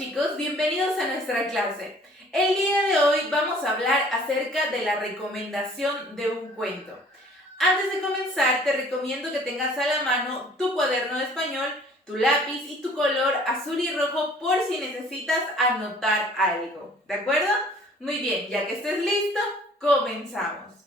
chicos, bienvenidos a nuestra clase. El día de hoy vamos a hablar acerca de la recomendación de un cuento. Antes de comenzar, te recomiendo que tengas a la mano tu cuaderno de español, tu lápiz y tu color azul y rojo por si necesitas anotar algo. ¿De acuerdo? Muy bien, ya que estés listo, comenzamos.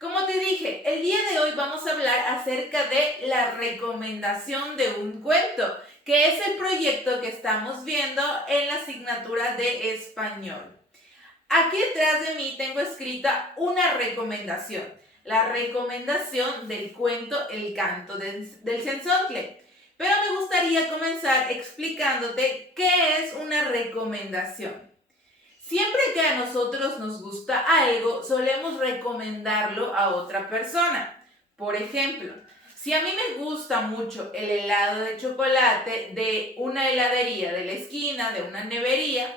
Como te dije, el día de hoy vamos a hablar acerca de la recomendación de un cuento, que es el proyecto que estamos viendo en la asignatura de español. Aquí detrás de mí tengo escrita una recomendación, la recomendación del cuento El canto del cenzontle. Pero me gustaría comenzar explicándote qué es una recomendación. Siempre que a nosotros nos gusta algo, solemos recomendarlo a otra persona. Por ejemplo, si a mí me gusta mucho el helado de chocolate de una heladería de la esquina, de una nevería,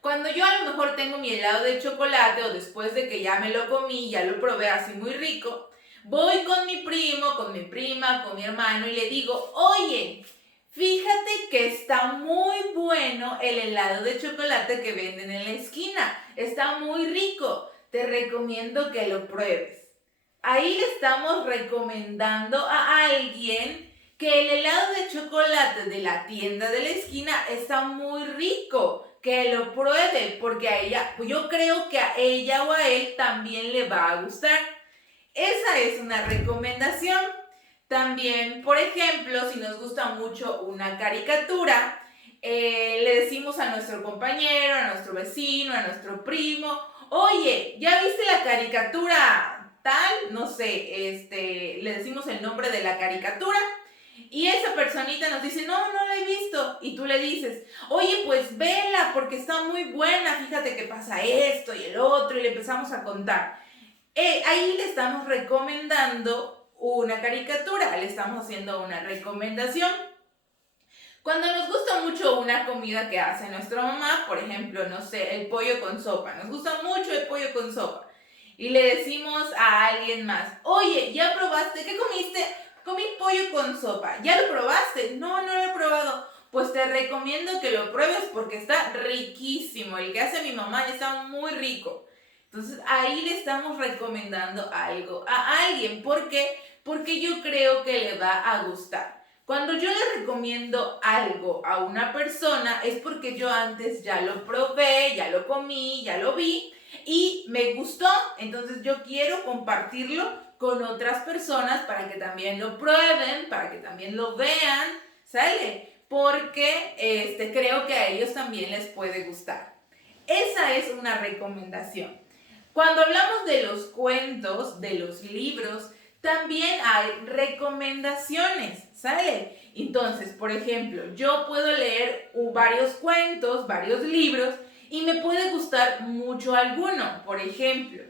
cuando yo a lo mejor tengo mi helado de chocolate o después de que ya me lo comí, ya lo probé así muy rico, voy con mi primo, con mi prima, con mi hermano y le digo, oye, fíjate que está muy bueno el helado de chocolate que venden en la esquina. Está muy rico. Te recomiendo que lo pruebes. Ahí le estamos recomendando a alguien que el helado de chocolate de la tienda de la esquina está muy rico. Que lo pruebe porque a ella, yo creo que a ella o a él también le va a gustar. Esa es una recomendación. También, por ejemplo, si nos gusta mucho una caricatura, le decimos a nuestro compañero, a nuestro vecino, a nuestro primo, oye, ¿ya viste la caricatura tal? No sé, le decimos el nombre de la caricatura y esa personita nos dice, no, no la he visto. Y tú le dices, oye, pues vela porque está muy buena, fíjate que pasa esto y el otro y le empezamos a contar. Ahí le estamos recomendando una caricatura, le estamos haciendo una recomendación. Cuando nos gusta mucho una comida que hace nuestra mamá, por ejemplo, no sé, el pollo con sopa, nos gusta mucho el pollo con sopa, y le decimos a alguien más, oye, ¿ya probaste? ¿Qué comiste? Comí pollo con sopa. ¿Ya lo probaste? No, no lo he probado. Pues te recomiendo que lo pruebes porque está riquísimo. El que hace mi mamá está muy rico. Entonces ahí le estamos recomendando algo a alguien. ¿Por qué? Porque yo creo que le va a gustar. Cuando yo le recomiendo algo a una persona es porque yo antes ya lo probé, ya lo comí, ya lo vi y me gustó. Entonces yo quiero compartirlo con otras personas para que también lo prueben, para que también lo vean, ¿sale? Porque creo que a ellos también les puede gustar. Esa es una recomendación. Cuando hablamos de los cuentos, de los libros, también hay recomendaciones, ¿sale? Entonces, por ejemplo, yo puedo leer varios cuentos, varios libros y me puede gustar mucho alguno. Por ejemplo,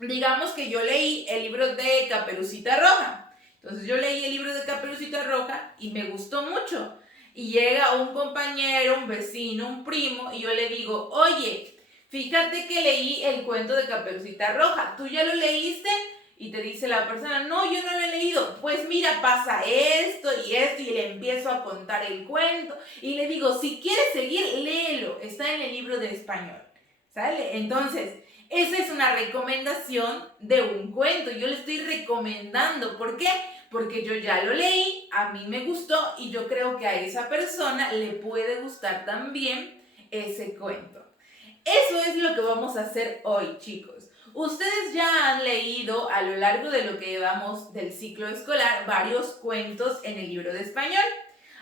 digamos que yo leí el libro de Caperucita Roja. Entonces yo leí el libro de Caperucita Roja y me gustó mucho. Y llega un compañero, un vecino, un primo y yo le digo, oye, fíjate que leí el cuento de Caperucita Roja. ¿Tú ya lo leíste? Y te dice la persona, no, yo no lo he leído. Pues mira, pasa esto y esto y le empiezo a contar el cuento. Y le digo, si quieres seguir, léelo. Está en el libro de español. ¿Sale? Entonces, esa es una recomendación de un cuento. Yo le estoy recomendando. ¿Por qué? Porque yo ya lo leí, a mí me gustó y yo creo que a esa persona le puede gustar también ese cuento. Eso es lo que vamos a hacer hoy, chicos. Ustedes ya han leído a lo largo de lo que llevamos del ciclo escolar varios cuentos en el libro de español.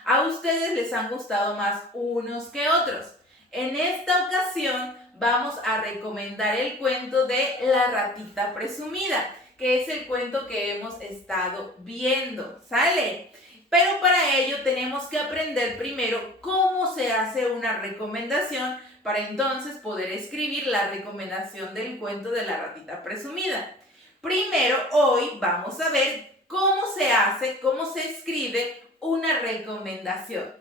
A ustedes les han gustado más unos que otros. En esta ocasión vamos a recomendar el cuento de La ratita presumida, que es el cuento que hemos estado viendo, ¿sale? Pero para ello tenemos que aprender primero cómo se hace una recomendación para entonces poder escribir la recomendación del cuento de La ratita presumida. Primero, hoy vamos a ver cómo se hace, cómo se escribe una recomendación.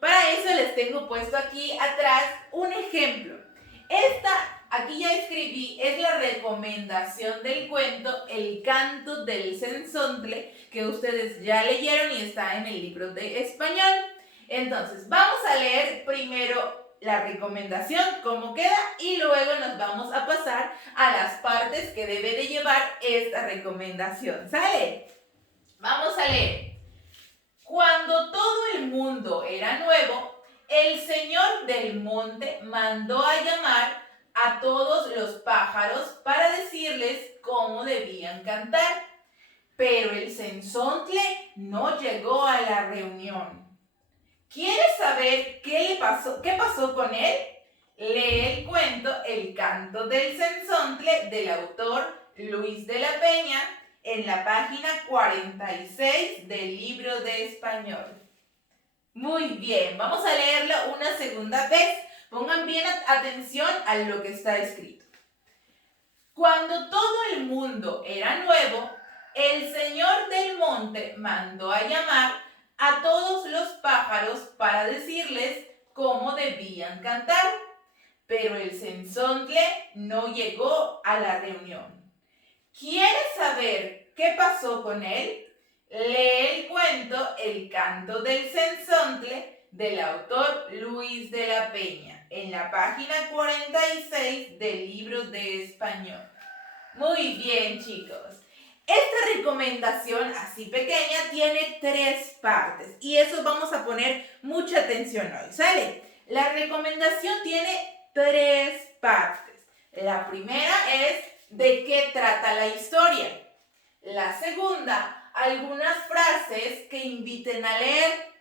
Para eso les tengo puesto aquí atrás un ejemplo. Aquí ya escribí, es la recomendación del cuento El canto del cenzontle, que ustedes ya leyeron y está en el libro de español. Entonces, vamos a leer primero la recomendación, cómo queda, y luego nos vamos a pasar a las partes que debe de llevar esta recomendación. ¿Sale? Vamos a leer. Cuando todo el mundo era nuevo, el señor del monte mandó a llamar a todos los pájaros para decirles cómo debían cantar. Pero el sensontle no llegó a la reunión. ¿Quieres saber qué pasó con él? Lee el cuento El canto del sensontle del autor Luis de la Peña en la página 46 del libro de español. Muy bien, vamos a leerlo una segunda vez. Pongan bien atención a lo que está escrito. Cuando todo el mundo era nuevo, el señor del monte mandó a llamar a todos los pájaros para decirles cómo debían cantar, pero el sensontle no llegó a la reunión. ¿Quieres saber qué pasó con él? Lee el cuento El canto del sensontle del autor Luis de la Peña en la página 46 del libro de español. Muy bien, chicos. Esta recomendación así pequeña tiene 3 partes y eso vamos a poner mucha atención hoy, ¿sale? La recomendación tiene 3 partes. La primera es de qué trata la historia. La segunda, algunas frases que inviten a leer.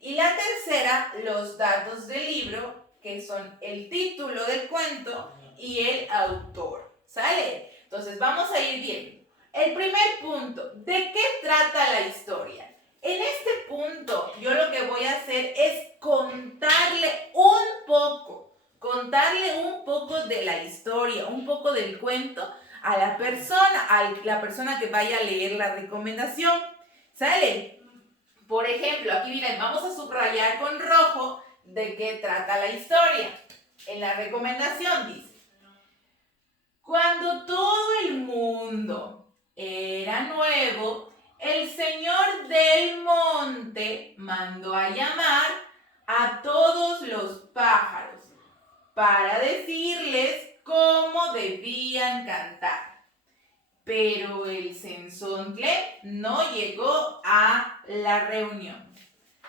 Y la tercera, los datos del libro, que son el título del cuento y el autor, ¿sale? Entonces vamos a ir viendo. El primer punto, ¿de qué trata la historia? En este punto yo lo que voy a hacer es contarle un poco de la historia, un poco del cuento a la persona que vaya a leer la recomendación, ¿sale? Por ejemplo, aquí miren, vamos a subrayar con rojo de qué trata la historia. En la recomendación dice, cuando todo el mundo era nuevo, el señor del monte mandó a llamar a todos los pájaros para decirles cómo debían cantar. Pero el sensontle no llegó a la reunión.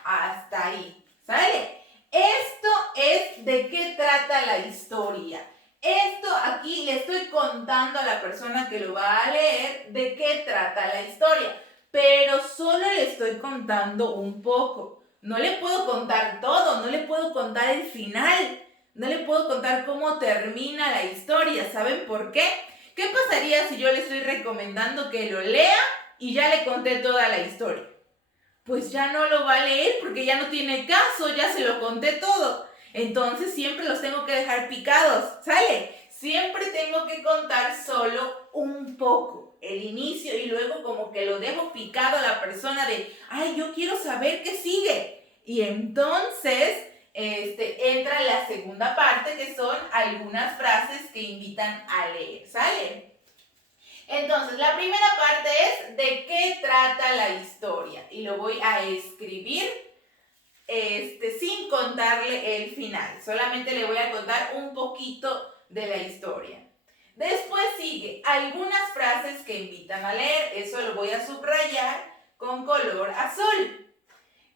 Hasta ahí, ¿sale? Esto es de qué trata la historia. Esto aquí le estoy contando a la persona que lo va a leer de qué trata la historia, pero solo le estoy contando un poco. No le puedo contar todo, no le puedo contar el final, no le puedo contar cómo termina la historia. ¿Saben por qué? ¿Qué pasaría si yo le estoy recomendando que lo lea y ya le conté toda la historia? Pues ya no lo va a leer porque ya no tiene caso, ya se lo conté todo. Entonces siempre los tengo que dejar picados, ¿sale? Siempre tengo que contar solo un poco, el inicio, y luego como que lo dejo picado a la persona de, ay, yo quiero saber qué sigue. Y entonces entra la segunda parte, que son algunas frases que invitan a leer, ¿sale? Entonces, la primera parte es de qué trata la historia. Y lo voy a escribir sin contarle el final. Solamente le voy a contar un poquito de la historia. Después sigue algunas frases que invitan a leer. Eso lo voy a subrayar con color azul.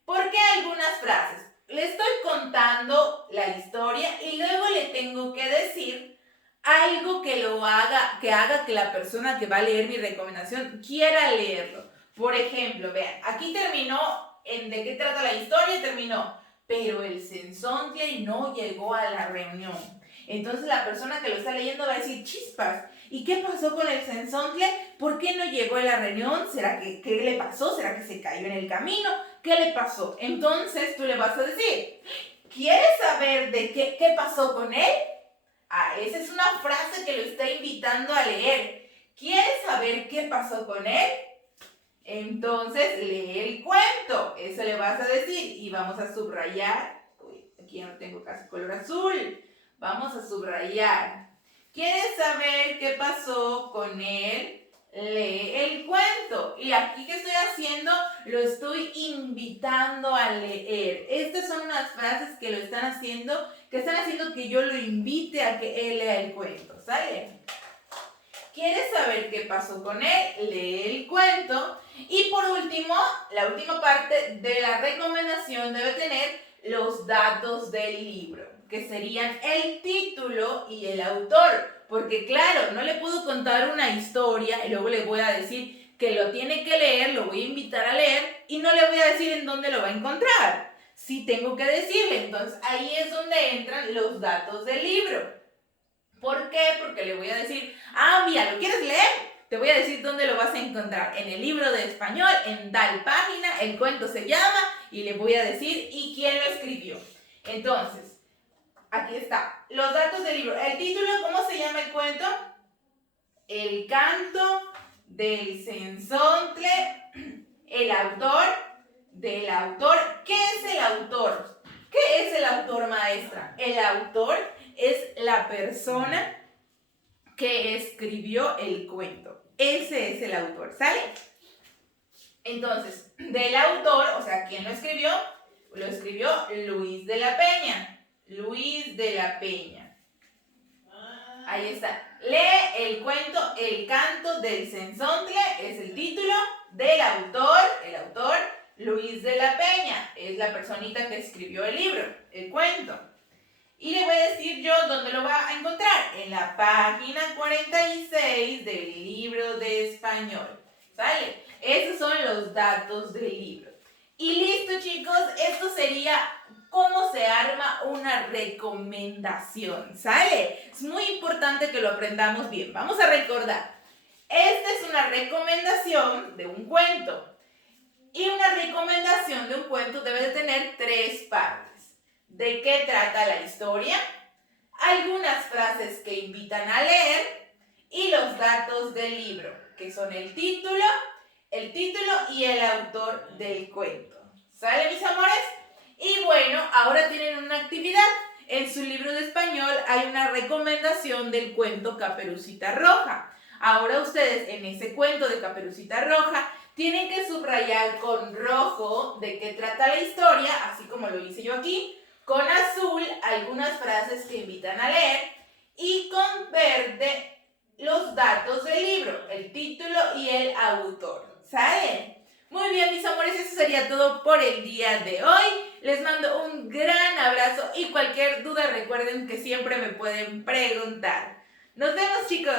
¿Por qué algunas frases? Le estoy contando la historia y luego le tengo que decir algo que haga que la persona que va a leer mi recomendación quiera leerlo. Por ejemplo, vean, aquí terminó de qué trata la historia, terminó, pero el sensontle no llegó a la reunión. Entonces la persona que lo está leyendo va a decir, chispas, ¿y qué pasó con el sensontle? ¿Por qué no llegó a la reunión? ¿Será que qué le pasó? ¿Será que se cayó en el camino? ¿Qué le pasó? Entonces tú le vas a decir, ¿quieres saber de qué pasó con él? Ah, esa es una frase que lo está invitando a leer. ¿Quieres saber qué pasó con él? Entonces lee el cuento. Eso le vas a decir y vamos a subrayar. Uy, aquí ya no tengo casi color azul. Vamos a subrayar. ¿Quieres saber qué pasó con él? lee el cuento. Y aquí, ¿qué estoy haciendo? Lo estoy invitando a leer. Estas son unas frases que lo están haciendo, que yo lo invite a que él lea el cuento, ¿sale? ¿Quieres saber qué pasó con él? Lee el cuento. Y por último, la última parte de la recomendación debe tener los datos del libro, que serían el título y el autor. Porque claro, no le puedo contar una historia y luego le voy a decir que lo tiene que leer, lo voy a invitar a leer y no le voy a decir en dónde lo va a encontrar. Sí tengo que decirle, entonces ahí es donde entran los datos del libro. ¿Por qué? Porque le voy a decir, mira, ¿lo quieres leer? Te voy a decir dónde lo vas a encontrar. En el libro de español, en tal página, el cuento se llama, y le voy a decir, ¿y quién lo escribió? Entonces, aquí está, los datos del libro. El título, ¿cómo se llama el cuento? El canto del Cenzontle. El autor, ¿qué es el autor? ¿Qué es el autor, maestra? El autor es la persona que escribió el cuento. Ese es el autor, ¿sale? Entonces, del autor, o sea, ¿quién lo escribió? Lo escribió Luis de la Peña. Luis de la Peña. Ahí está. Lee el cuento El canto del Cenzontle, es el título del autor, el autor Luis de la Peña, es la personita que escribió el libro, el cuento. Y le voy a decir yo dónde lo va a encontrar, en la página 46 del libro de español, ¿sale? Esos son los datos del libro. Y listo, chicos, esto sería cómo se arma una recomendación, ¿sale? Es muy importante que lo aprendamos bien. Vamos a recordar. Esta es una recomendación de un cuento. Y una recomendación de un cuento debe de tener 3 partes. ¿De qué trata la historia? Algunas frases que invitan a leer y los datos del libro, que son el título y el autor del cuento. ¿Sale, mis amores? Y bueno, ahora tienen una actividad. En su libro de español hay una recomendación del cuento Caperucita Roja. Ahora ustedes en ese cuento de Caperucita Roja tienen que subrayar con rojo de qué trata la historia, así como lo hice yo aquí, con azul algunas frases que invitan a leer y con verde los datos del libro, el título y el autor. ¿Sale? Muy bien, mis amores, eso sería todo por el día de hoy. Les mando un gran abrazo y cualquier duda recuerden que siempre me pueden preguntar. Nos vemos, chicos.